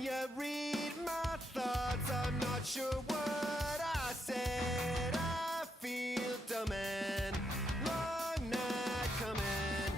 Can you read my thoughts? I'm not sure what I said. I feel dumb and long night coming.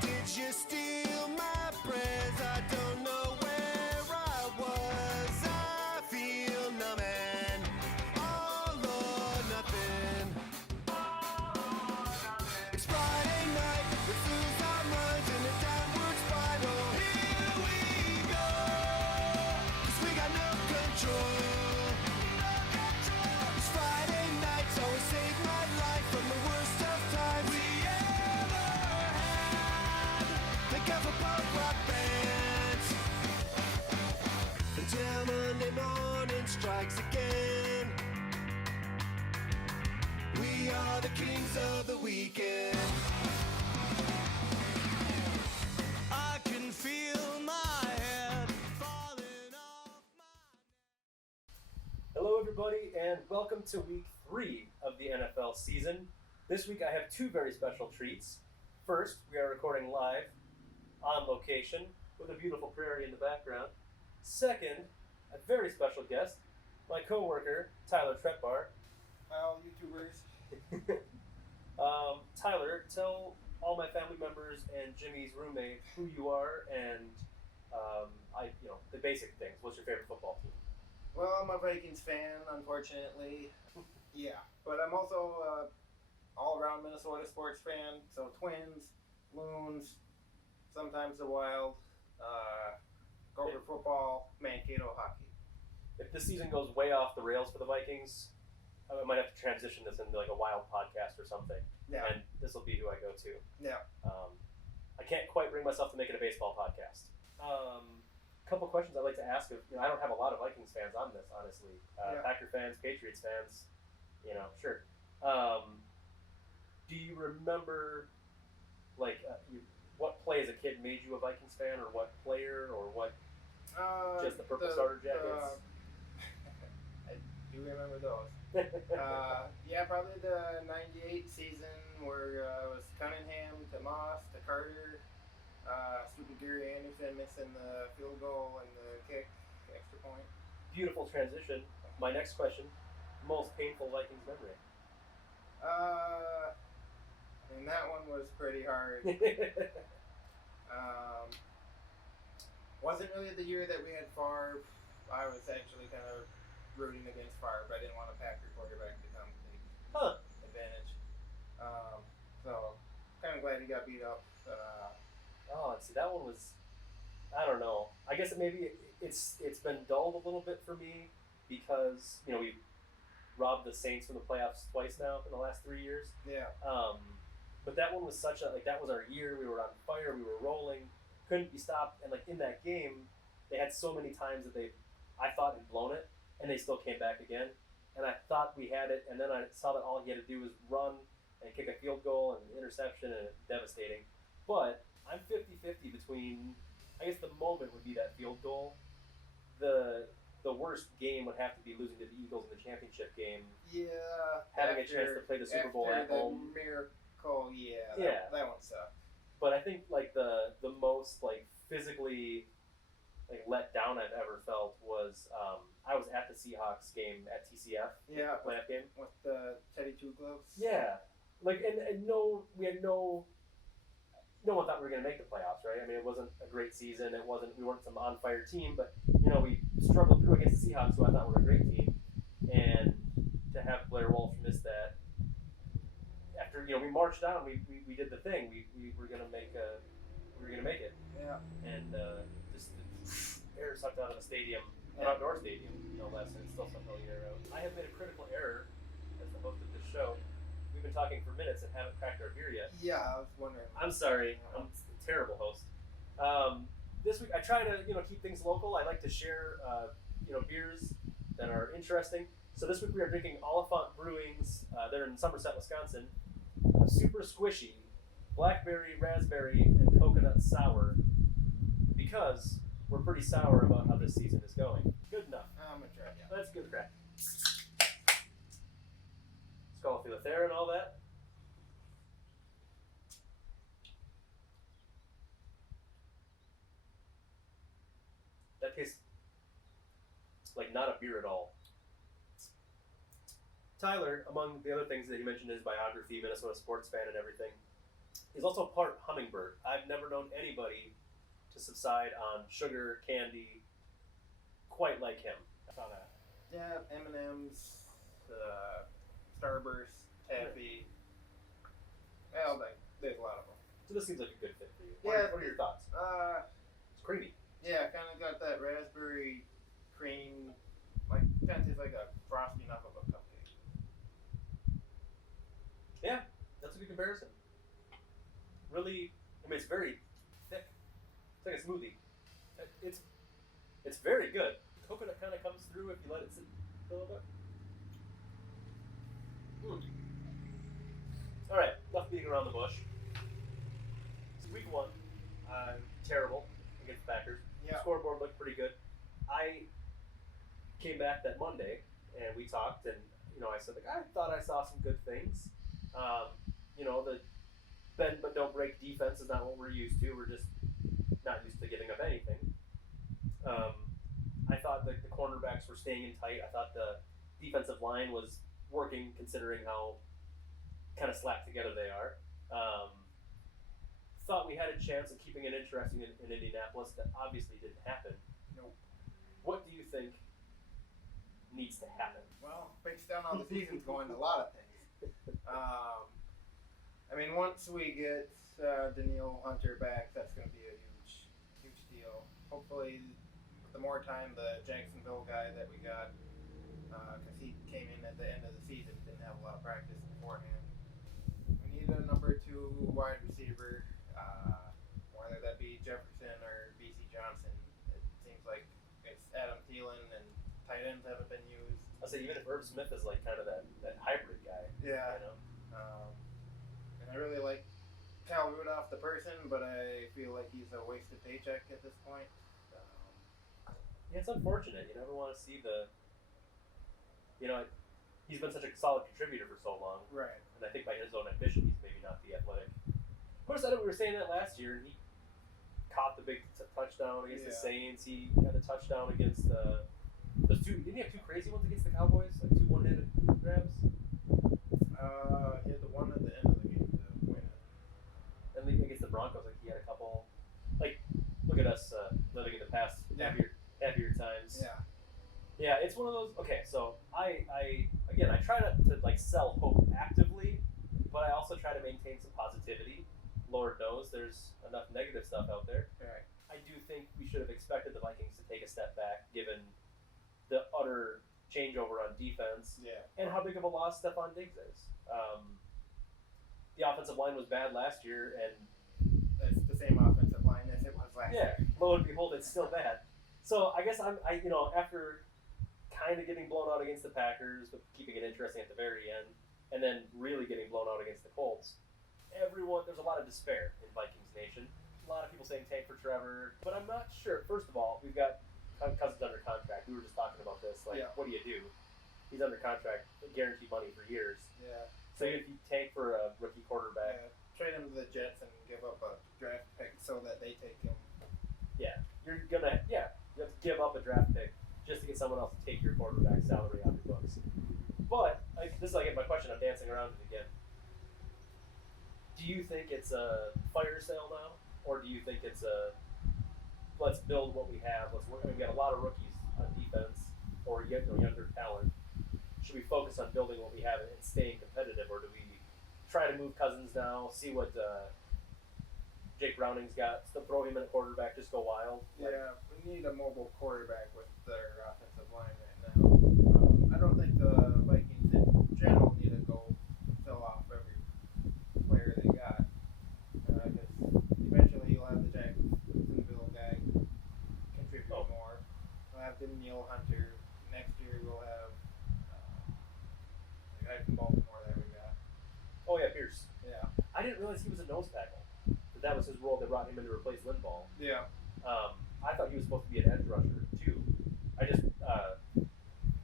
Did you steal my prayers? I don't know where I was. I feel numb and all or nothing. It's Friday night, let's lose our minds in a downward spiral. Here we go, 'cause we got no control. It's Friday nights always save my life from the worst of times we ever had. Think of a punk rock bands until Monday morning strikes again. We are the kings of the weekend. I can feel my head falling off my neck. Hello, everybody, and welcome to week 3 of the NFL season. This week I have 2 very special treats. First, we are recording live on location with a beautiful prairie in the background. Second, a very special guest, my co-worker, Tyler Tretbar. Hi, all YouTubers. Tyler, tell all my family members and Jimmy's roommate who you are and the basic things. What's your favorite football team? Well, I'm a Vikings fan, unfortunately. Yeah, but I'm also a all-around Minnesota sports fan. So Twins, Loons, sometimes the Wild, Gopher football, Mankato hockey. If this season goes way off the rails for the Vikings, I might have to transition this into like a Wild podcast or something. Yeah. And this will be who I go to. Yeah. I can't quite bring myself to make it a baseball podcast. Couple questions I'd like to ask. I don't have a lot of Vikings fans on this, honestly. Yeah. Packer fans, Patriots fans, sure. Do you remember, what play as a kid made you a Vikings fan, or what player, or what? Just the purple starter jackets. I do remember those. Yeah, probably the '98 season where it was Cunningham to Moss to Carter. Stupid Gary Anderson missing the field goal and the kick, extra point. Beautiful transition. My next question: most painful Vikings memory. And that one was pretty hard. Wasn't really the year that we had Favre. I was actually kind of rooting against Favre. I didn't want a Packer quarterback to come take advantage. So kind of glad he got beat up. See, that one was, I don't know. I guess it's been dulled a little bit for me because we robbed the Saints from the playoffs twice now in the last 3 years. Yeah. But that one was that was our year. We were on fire. We were rolling. Couldn't be stopped. And in that game, they had so many times that I thought had blown it, and they still came back again. And I thought we had it, and then I saw that all he had to do was run and kick a field goal and an interception, and it's devastating. But I'm 50-50 between, I guess the moment would be that field goal. The worst game would have to be losing to the Eagles in the championship game. Yeah. Having a chance to play the Super Bowl at home. Miracle, yeah. That one sucked. But I think the most physically let down I've ever felt was I was at the Seahawks game at TCF. Yeah. Playoff game with the Teddy Two Gloves. Yeah, we had no one thought we were going to make the playoffs, right? I mean, it wasn't a great season. We weren't some on fire team, but we struggled through against the Seahawks, who I thought were a great team, and to have Blair Walsh miss that. After we marched on, we did the thing. We were gonna make it. Yeah. And just the air sucked out of the stadium, an outdoor stadium, no less, and it still sucked all the air out. I have made a critical error as the host of this show. We've been talking for minutes and haven't cracked our beer yet. Yeah, I was wondering. I'm sorry. I'm a terrible host. This week I try to keep things local. I like to share beers that are interesting. So this week we are drinking Oliphant Brewing's. They're in Somerset, Wisconsin. Super squishy, blackberry, raspberry, and coconut sour. Because we're pretty sour about how this season is going. Good enough. I'm gonna try it. Yeah. Let's give it a crack. Skull through the thair and all that. That tastes like not a beer at all. Tyler, among the other things that he mentioned in his biography, Minnesota sports fan and everything, he's also part hummingbird. I've never known anybody to subside on sugar, candy, quite like him. I saw that. Yeah, M&M's, Starburst, Taffy. Well, there's a lot of them. So this seems like a good fit for you. Yeah. What are your thoughts? It's creamy. Yeah, kind of got that raspberry cream, like kind of tastes like a frosty enough of a cupcake. Yeah, that's a good comparison. Really, I mean, it's very thick. It's like a smoothie. It's very good. Coconut kind of comes through if you let it sit a little bit. All right, enough beating around the bush. It's week 1. Terrible against the Packers. Yeah. Scoreboard looked pretty good. I came back that Monday and we talked, and I said I thought I saw some good things. The bend but don't break defense is not what we're used to. We're just not used to giving up anything. I thought that the cornerbacks were staying in tight. I thought the defensive line was working, considering how kind of slapped together they are. Thought we had a chance of keeping it interesting in Indianapolis. That obviously didn't happen. Nope. What do you think needs to happen? Well, based on how the season's going, a lot of things. I mean, once we get Daniil Hunter back, that's going to be a huge, huge deal. Hopefully, the more time the Jacksonville guy that we got, because he came in at the end of the season, didn't have a lot of practice beforehand. We need a number 2 wide receiver, whether that be Jefferson or BC Johnson. It seems like it's Adam Thielen and tight ends haven't been used. I'll say even if Herb Smith is like kind of that hybrid guy. Yeah. And I really like Kyle Rudolph, the person, but I feel like he's a wasted paycheck at this point. Yeah, it's unfortunate. You never want to see he's been such a solid contributor for so long. Right. And I think by his own admission, he's maybe not the athletic. Of course, I know we were saying that last year, and he caught the big touchdown against the Saints. He had a touchdown against those two. Didn't he have 2 crazy ones against the Cowboys? Like 2 one-handed grabs? He had the one at the end of the game to win it. And then against the Broncos, like he had a couple. Like, look at us living in the past happier times. Yeah. Yeah, it's one of those. Okay, so I try not to like sell hope actively, but I also try to maintain some positivity. Lord knows there's enough negative stuff out there. Right. I do think we should have expected the Vikings to take a step back, given the utter changeover on defense and how big of a loss Stephon Diggs is. The offensive line was bad last year, and it's the same offensive line as it was last year. Lo and behold, it's still bad. So I guess after kind of getting blown out against the Packers, but keeping it interesting at the very end, and then really getting blown out against the Colts, there's a lot of despair in Vikings Nation. A lot of people saying tank for Trevor, but I'm not sure. First of all, we've got Cousins under contract. We were just talking about this. What do you do? He's under contract, guaranteed money for years. Yeah. So if you tank for a rookie quarterback, trade him to the Jets and give up a draft pick so that they take him. you have to give up a draft pick just to get someone else to take your quarterback salary off your books. But this is my question. I'm dancing around it again. Do you think it's a fire sale now, or do you think it's a let's build what we have? We've got a lot of rookies on defense, or younger talent. Should we focus on building what we have and staying competitive, or do we try to move Cousins now, see what Jake Browning's got, still throw him in a quarterback, just go wild? Yeah, we need a mobile quarterback with their offensive line right now. I don't think the Vikings in general need to go fill off every player they got. Because eventually you'll have the Jacksonville guy contribute more. We'll have Daniil Hunter. Next year we'll have the guy from Baltimore that we got. Oh yeah, Pierce. Yeah. I didn't realize he was a nose tackle. That was his role. They brought him in to replace Linval. Yeah. I thought he was supposed to be an edge rusher too.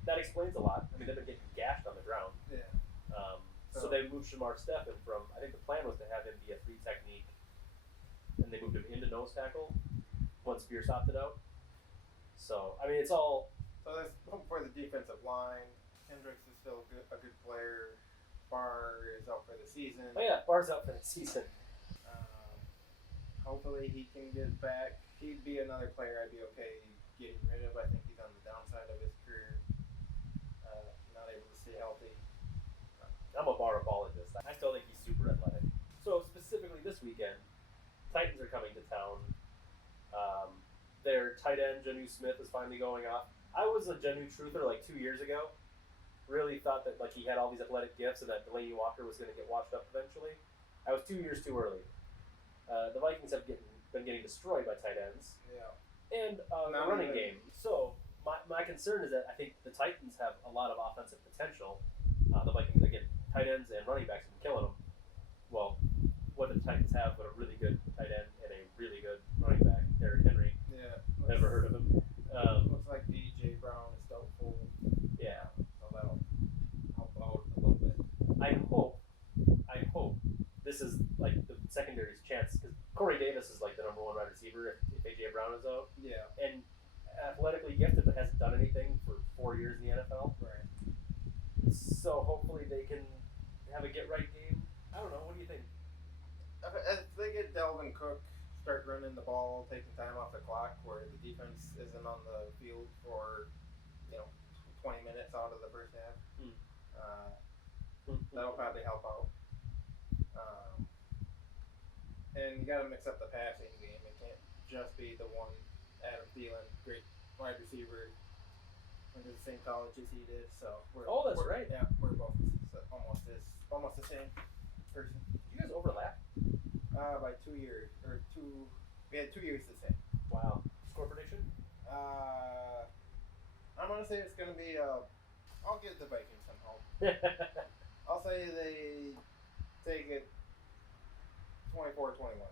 That explains a lot. I mean, they've been getting gashed on the ground. Yeah. So they moved Shamar Stephen from. I think the plan was to have him be a 3 technique, and they moved him into nose tackle once Pierce opted out. So I mean, it's all So there's hope for the defensive line. Hendricks is still a good player. Barr is out for the season. Oh yeah, Barr's out for the season. Hopefully he can get back. He'd be another player I'd be okay getting rid of. I think he's on the downside of his career. Not able to stay healthy. I'm a Barr apologist. I still think he's super athletic. So specifically this weekend, Titans are coming to town. Their tight end, Jonnu Smith, is finally going off. I was a Jonnu truther like 2 years ago. Really thought that like he had all these athletic gifts and that Delaney Walker was going to get washed up eventually. I was 2 years too early. The Vikings have been getting destroyed by tight ends. Yeah. And the running game. So my concern is that I think the Titans have a lot of offensive potential. The Vikings, again, tight ends and running backs have been killing them. Well, what do the Titans have but a really good tight end and a really good running back, Derrick Henry? Yeah. Never heard of him. Looks like A.J. Brown is doubtful. Yeah. So that'll help out a little bit. I hope this is like the secondary's chance because Corey Davis is like the number one wide receiver if A.J. Brown is out. Yeah. And athletically gifted but hasn't done anything for 4 years in the NFL. Right. So hopefully they can have a get-right game. I don't know. What do you think? If they get Delvin Cook, start running the ball, taking time off the clock, where the defense isn't on the field for 20 minutes out of the first half, that'll probably help out. And you got to mix up the passing game. It can't just be the one Adam Thielen, great wide receiver, went to the same college as he did. So that's right. Yeah, we're both almost the same person. Did you guys overlap? By 2 years we had 2 years the same. Wow. Score prediction? I'm gonna say it's gonna be I'll give the Vikings some hope. I'll say they take it 24-21.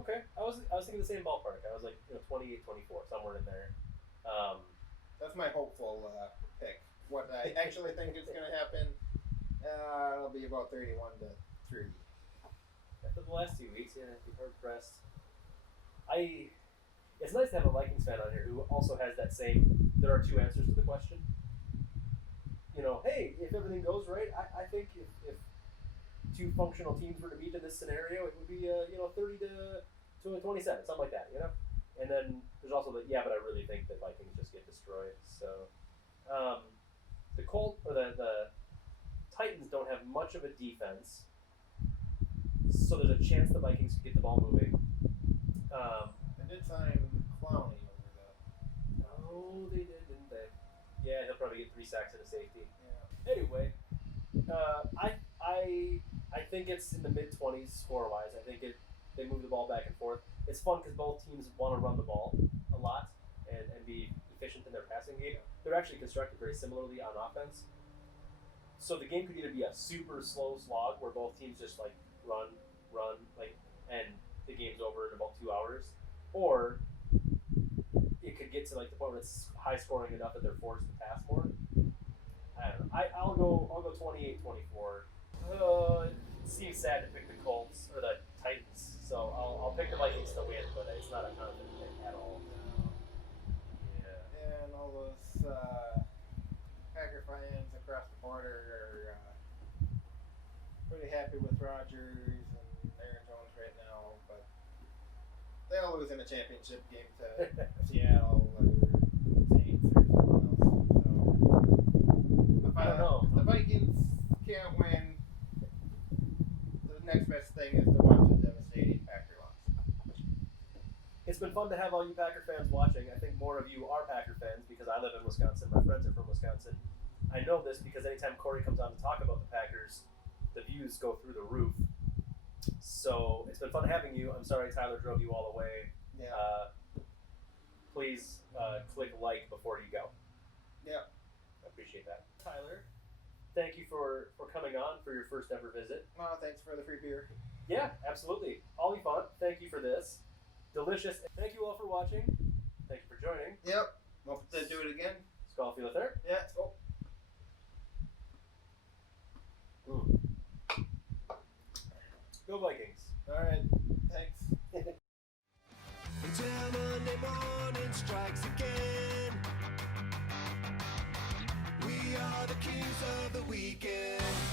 Okay. I was thinking the same ballpark. I was like 28-24, somewhere in there. That's my hopeful pick. What I actually think is gonna happen, it'll be about 31-3. After the last 2 weeks, yeah, be hard pressed. It's nice to have a Vikings fan on here who also has that same. There are two answers to the question. Hey, if everything goes right, I think if two functional teams were to meet in this scenario, it would be 30 to 27, something like that, And then there's also but I really think that Vikings just get destroyed. So the Titans don't have much of a defense. So there's a chance the Vikings could get the ball moving. They did sign Clowney over the. Oh, they did, didn't they? Yeah, he'll probably get 3 sacks and a safety. Yeah. Anyway, I think it's in the mid-20s score-wise. I think they move the ball back and forth. It's fun because both teams want to run the ball a lot and be efficient in their passing game. They're actually constructed very similarly on offense. So the game could either be a super slow slog where both teams just like run, and the game's over in about 2 hours, or it could get to like the point where it's high scoring enough that they're forced to pass more. I don't know. I'll go 28-24. It seems sad to pick the Colts or the Titans, so I'll pick the Vikings to win, but it's not a confident pick at all. Yeah. And all those Packer fans across the border are pretty happy with Rodgers and Aaron Jones right now, but they'll lose in a championship game to Seattle or Saints or someone else. So I don't know. If the Vikings can't win, the next best thing is to watch a devastating Packer loss. It's been fun to have all you Packer fans watching. I think more of you are Packer fans because I live in Wisconsin. My friends are from Wisconsin. I know this because anytime Corey comes on to talk about the Packers, the views go through the roof. So it's been fun having you. I'm sorry Tyler drove you all the way. Yeah. Please click like before you go. Yeah. I appreciate that. Tyler, thank you for coming on for your first ever visit. Well, thanks for the free beer. Yeah, absolutely. Ollie Font, thank you for this. Delicious. Thank you all for watching. Thank you for joining. Yep. Hope to do it again. Skål för det. Yeah, let's go. Go Vikings. All right. Thanks. Until Monday morning strikes again. are the kings of the weekend.